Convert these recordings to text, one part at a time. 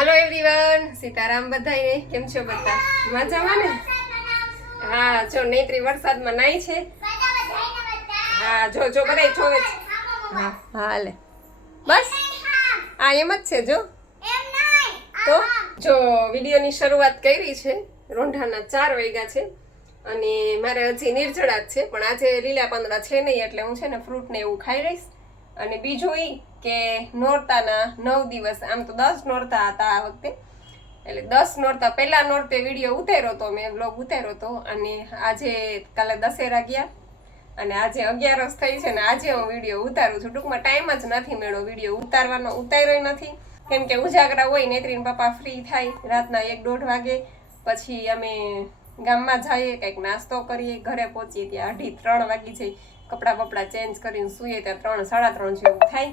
hello everyone Sitaram बधाई केम छो बता मजामा ने हाँ जो नेत्री वरसाद में नाई छे हाँ जो जो बधाई जोवे हाँ हाँ ले बस आ एम ज छे जो तो जो विडियो नी शरूआत करी छे रोंढाना 4 वाग्या छे અને મારે હજી નિર્જળા જ છે પણ આજે લીલા પાંદડા છે નહીં એટલે હું છે ને ફ્રૂટ ને એવું ખાઈ રહીશ અને બીજું ઈ કે નોરતાના 9 દિવસ આમ તો 10 નોરતા હતા આ વખતે એટલે 10 નોરતા પહેલા નોરતે વિડિયો ઉતાર્યો તો મેં વ્લોગ ઉતાર્યો તો અને આજે કાલે દશેરા ગયા અને આજે 11સ થઈ છે ને આજે હું વિડિયો ઉતારું છું ટૂંકમાં ટાઈમ જ નથી મળ્યો વિડિયો ઉતારવાનો ઉતાર્યો નથી કેમ કે ઉજાગરા હોય નેત્રીન પપ્પા ફ્રી થાય રાતના 1-1:30 વાગે પછી અમે ગામમાં જઈએ કંઈક નાસ્તો કરીએ ઘરે પહોંચીએ ત્યાં 2:30-3 વાગી જાય કપડાં બપડા ચેન્જ કરીને સૂઈએ ત્યાં 3-3:30 જેવું થાય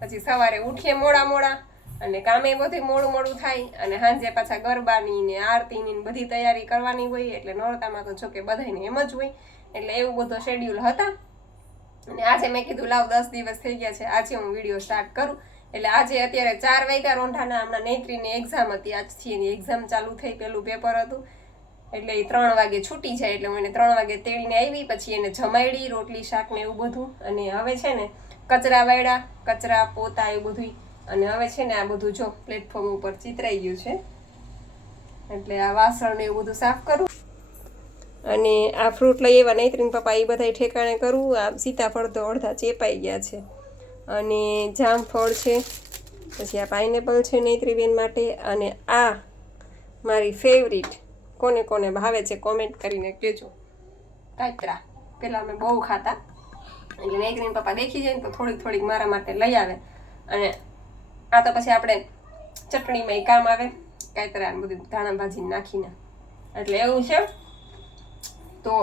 પછી સવારે ઉઠીએ મોડા અને કામે બધું મોડું થાય અને સાંજે પાછા ગરબાની ને આરતીની ને બધી તૈયારી કરવાની હોય એટલે નોરતામાં તો જો કે બધાને એમ જ હોય એટલે એવું બધો શેડ્યુલ હતા અને આજે મેં કીધું લાવ 10 દિવસ થઈ ગયા છે આજે હું વિડીયો સ્ટાર્ટ કરું એટલે આજે અત્યારે 4 વાગ્યા રોંઢાના હમણાં નેત્રીની એક્ઝામ હતી આજથી એની એક્ઝામ ચાલુ થઈ પેલું પેપર હતું એટલે 3 વાગે છૂટી જાય એટલે હું એને 3 વાગે તેડીને આવી પછી એને જમાડી રોટલી શાક ને એવું બધું અને હવે છે ને કચરા વાળા કચરા પોતા એવું બધું અને હવે છે ને આ બધું જો પ્લેટફોર્મ ઉપર ચિતરાઈ ગયું છે એટલે આ વાસણ ને એવું બધું સાફ કરું અને આ ફ્રૂટ લઈ એવા નૈત્રીન પપ્પા એ બધા ઠેકાણે કરું આ સીતાફળ તો અડધા ચેપાઈ ગયા છે અને જામફળ છે પછી આ પાઇનેપલ છે નૈત્રીબેન માટે અને આ મારી ફેવરિટ કોને કોને ભાવે છે કોમેન્ટ કરીને કહેજો કાચરા પેલા અમે બહુ ખાતા એટલે નૈત્રીન પપ્પા દેખી જાય ને તો થોડીક મારા માટે લઈ આવે અને આ તો પછી આપણે ચટણીમાં કામ આવે કાચરા બધું ધાણા ભાજી નાખીને એટલે એવું છે તો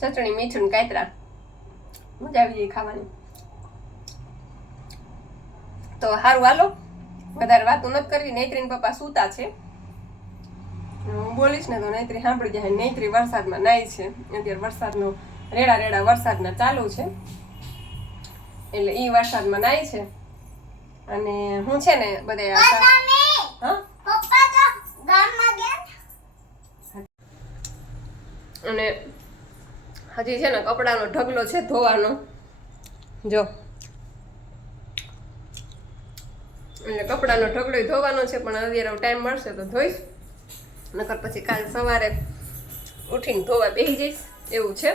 ચટણી મીઠું કાચરા મજા આવી જાય ખાવાની તો સારું હાલો વધારે વાતો નથી કરવી નૈત્રીન પપ્પા સૂતા છે હું બોલીશ ને તો નૈત્રી સાંભળી જાય નૈત્રી વરસાદમાં નાઈ છે અત્યારે વરસાદનો રેડા વરસાદના ચાલુ છે એટલે ઈ વરસાદમાં નાઈ છે અને હું છે ને બધે અને હજી છે ને કપડાનો ઢગલો છે ધોવાનો જો એટલે કપડાનો ઢગલો ધોવાનો છે પણ અત્યારે ટાઈમ મળશે તો ધોઈશ નકર પછી કાલ સવારે ઉઠીને ધોવા બેસી જઈશ એવું છે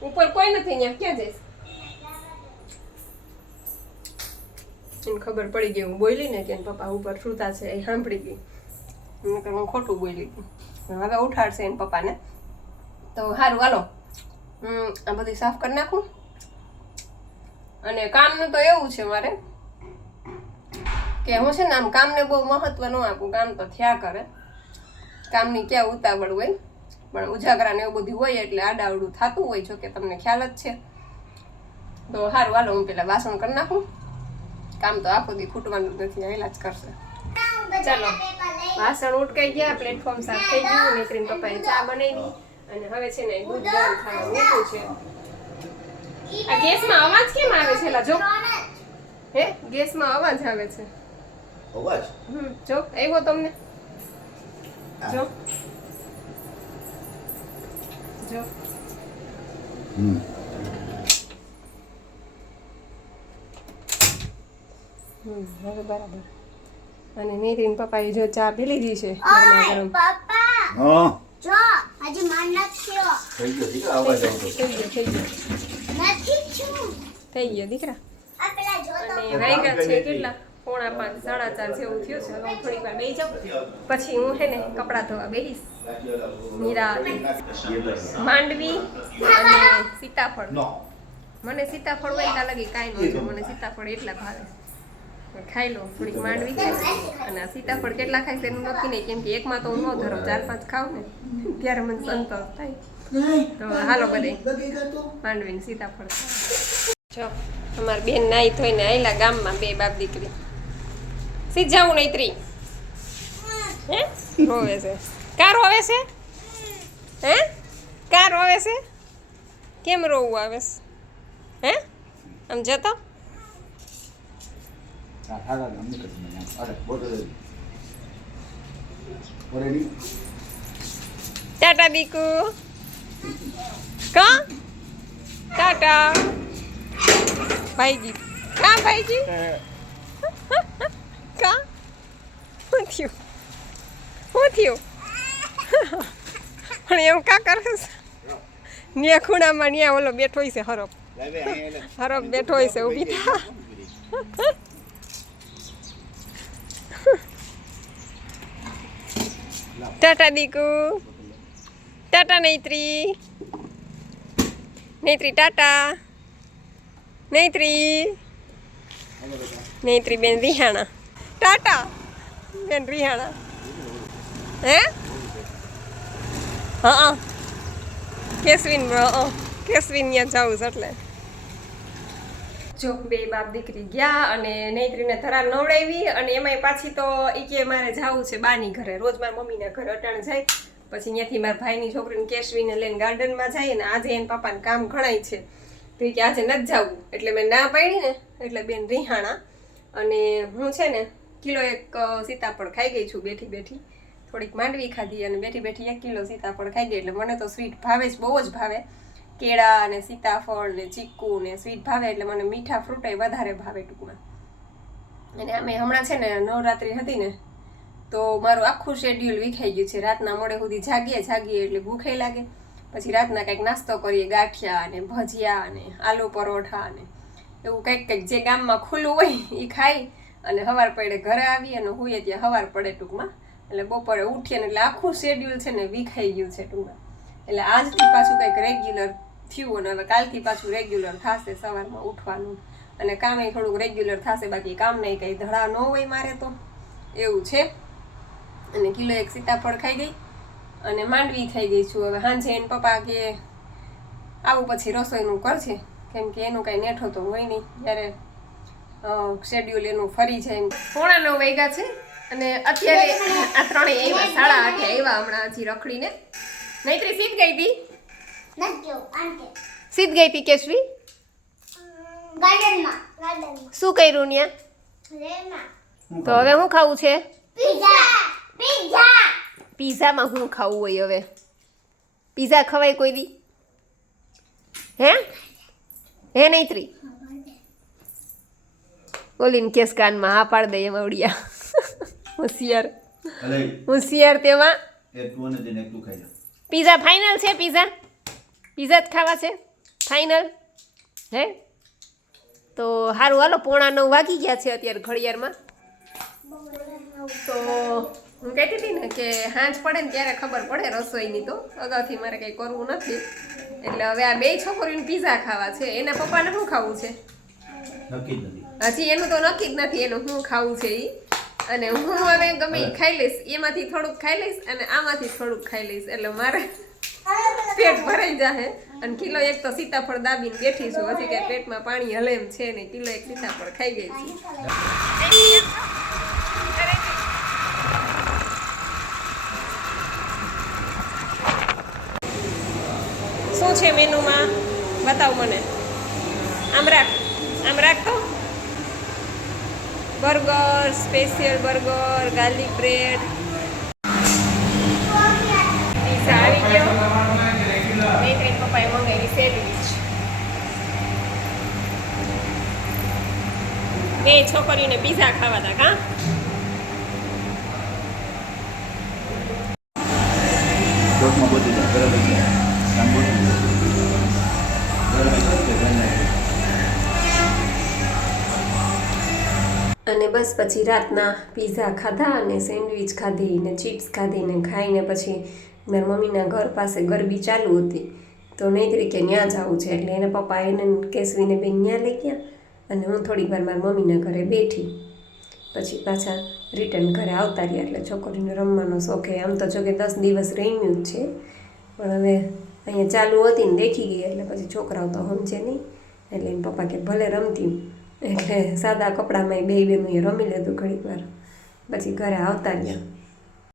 ઉપર કોઈ નથી અહીંયા ક્યાં જઈશ એને ખબર પડી ગઈ હું બોલી ને કે પપ્પા ઉપર સૂતા છે એ સાંભળી ગઈ નકર હું ખોટું બોલી ગઈ હવે ઉઠાડશે એને પપ્પાને તો સારું હાલો આ બધી સાફ કરી નાખું અને કામનું તો એવું છે મારે કે હું છે ને આમ કામને બહુ મહત્વ ન આપું કામ તો થયા કરે કામની ક્યાં ઉતાવળ હોય પણ ઉજાગરા ને એવું બધું હોય એટલે આડાવડું થતું હોય જો કે તમને ખ્યાલ જ છે તો સારું હાલો હું પેલા વાસણ કરી નાખું કામ તો આખો દી ખૂટવાનું નથી આવેલા જ કરશે ચાલો વાસણ ઉટકાઈ ગયા પ્લેટફોર્મ સાફ થઈ ગયું નૈત્રીન પપ્પાએ ચા બનાવી અને હવે છે ને દૂધ ગરમ થવા મૂક્યું છે આ ગેસમાં અવાજ કેમ આવે છે લાજો હે ગેસમાં અવાજ આવે છે અવાજ જો આવ્યો તમને જો જો હવે બરાબર અને નૈત્રીન પપ્પાએ જો ચા પી લીધી છે ગરમ હા જો હજી માન નથી થઈ ગયો દીકરા અવાજ આવતો થઈ ગયો દીકરા આ પેલા જો અને વાગ્યા છે કેટલા 4:45 4:30 જેવું થયું છે હવે થોડીક વાર બેસી જાઉં પછી હું છે ને કપડાં ધોવા બેસીશ નીરા માંડવી અને સીતાફળ મને સીતાફળ હોય ત્યાં લગી કાંઈ ન મને સીતાફળ એટલા ભાવે ખાઈ લો થોડીક માંડવી અને આ સીતાફળ કેટલા ખાય છે એનું નક્કી નહીં કેમ કે એકમાં તો હું ન ધરો 4-5 ખાવ ને ત્યારે મને સંતોષ થાય તો હાલો બધે માંડવી સીતાફળ જો અમારી બેન નાઈ ધોઈને આયલા ગામમાં બે બાપ દીકરી સીધ જાવું નૈત્રી હે રોવે છે કા રોવે છે હે કા રોવે છે કેમ રોવું આવે છે હે આમ જતો ટાટા બીકુ કા ટાટા ભાઈજી કા ભાઈજી કા શું થયું પણ એમ કા કરે છે ન્યા ખૂણામાં ન્યા ઓલો બેઠો છે હરફ બેઠો છે ઊભી થા ટાટા દીકુ ટાટા નૈત્રી ટાટા નૈત્રી બેન રિહાણા ટાટા બેન રિહાણા હે હા કેસવીન કેસવીન ત્યાં જવું છે એટલે જો બે બાપ દીકરી ગયા અને નૈત્રીને ધરાર નવડાવી અને એમાંય પાછી તો એ કે મારે જવું છે બાની ઘરે રોજ મારા મમ્મીના ઘરે અટાણે જાય પછી ત્યાંથી મારા ભાઈની છોકરીને કેશવીને લઈને ગાર્ડનમાં જાય અને આજે એના પપ્પાને કામ ઘણાય છે તો એ કે આજે નથી જવું એટલે મેં ના પાડી ને એટલે બેન રિહાણા અને હું છે ને કિલો 1 સીતાફળ ખાઈ ગઈ છું બેઠી થોડીક માંડવી ખાધી અને બેઠી 1 કિલો સીતાફળ ખાઈ ગઈ એટલે મને તો સ્વીટ ભાવે જ બહુ જ ભાવે કેળા અને સીતાફળ ને ચીકુ ને સ્વીટ ભાવે એટલે મને મીઠા ફ્રૂટ વધારે ભાવે ટૂંકમાં અને અમે હમણાં છે ને નવરાત્રી હતી ને તો મારું આખું શેડ્યુલ વિખાઈ ગયું છે રાતના મોડે સુધી જાગીએ એટલે ભૂખે લાગે પછી રાતના કંઈક નાસ્તો કરીએ ગાંઠિયા અને ભજીયા અને આલુ પરોઠા અને એવું કંઈક જે ગામમાં ખુલ્લું હોય એ ખાઈ અને સવાર પડે ઘરે આવી અને હોઈએ ત્યાં સવાર પડે ટૂંકમાં એટલે બપોરે ઉઠીએ ને એટલે આખું શેડ્યુલ છે ને વિખાઈ ગયું છે ટૂંકમાં એટલે આજથી પાછું કંઈક રેગ્યુલર થયું અને હવે કાલથી પાછું રેગ્યુલર થશે સવારમાં ઉઠવાનું અને કામે થોડુંક રેગ્યુલર થશે બાકી કામ નહીં કંઈ ધડા ન હોય મારે તો એવું છે અને કિલો 1 સીતાફળ ખાઈ ગઈ અને માંડવી ખાઈ ગઈ છું હવે સાંજે એને પપ્પા કે આવું પછી રસોઈનું કરશે કેમ કે એનું કાંઈ નેઠો તો હોય નહીં જ્યારે શેડ્યુલ એનું ફરી જાય 9:45 વાગ્યા છે અને અત્યારે આ ત્રણેય આવ્યા 8:30 આવ્યા હમણાં હજી રખડીને નૈત્રી સીધ ગઈ હતી સીધ ગઈ હતી કેશવી ગાર્ડનમાં શું કર્યું ન્યા તો હવે શું ખાવું છે પીઝામાં શું ખાવું હોય હવે પીઝા ખવાય કોઈ દી હે નૈત્રી ઓલીને કેસ કાનમાં હા પાડ દે એમ આવડિયા હોશિયાર તેમાં પીઝા ફાઇનલ છે પીઝા જ ખાવા છે ફાઇનલ હે તો સારું હાલો 8:45 વાગી ગયા છે અત્યારે ઘડિયાળમાં તો હું કહેતી હતી ને કે સાંજ પડે ને ત્યારે ખબર પડે રસોઈની તો અગાઉથી મારે કંઈ કરવું નથી એટલે હવે આ 2 છોકરીઓને પીઝા ખાવા છે એના પપ્પાને શું ખાવું છે હજી એનું તો નક્કી જ નથી એનું શું ખાવું છે એ અને હું હવે ગમે એ ખાઈ લઈશ એમાંથી થોડુંક ખાઈ લઈશ અને આમાંથી થોડુંક ખાઈ લઈશ એટલે મારે પેટ ભરાઈ જાય અને કિલો 1 તો સીતાફળ દાબીને બેઠી છું હજી કઈ પેટમાં પાણી હલે એમ છે ને કિલો 1 સીતાફળ ખાઈ ગઈ છું શું છે મેનુમાં બતાવ મને આમ રાખ તો burger special burger garlic bread pizza આવી ગયો નૈત્રી પપ્પાએ મંગાવી સેન્ડવિચ 2 છોકરીઓને પીઝા ખાવા હતા કા અને બસ પછી રાતના પીઝા ખાધા અને સેન્ડવિચ ખાધી ને ચિપ્સ ખાધી ને ખાઈને પછી મારા મમ્મીના ઘર પાસે ગરબી ચાલુ હતી તો નૈત્રી કે ત્યાં જવું છે એટલે એના પપ્પા એને કેસવીને બેન ત્યાં લઈ ગયા અને હું થોડીક વાર મારા મમ્મીના ઘરે બેઠી પછી પાછા રિટર્ન ઘરે આવતા રહ્યા એટલે છોકરીને રમવાનો શોખ આમ તો જો કે 10 દિવસ રમ્યું જ છે પણ હવે અહીંયા ચાલુ હતી ને દેખી ગઈ એટલે પછી છોકરાઓ તો સમજે નહીં એટલે એના પપ્પા કે ભલે રમતી એટલે સાદા કપડામાં 2 બહેનોએ રમી લીધું ઘડીક વાર પછી ઘરે આવતા રહ્યા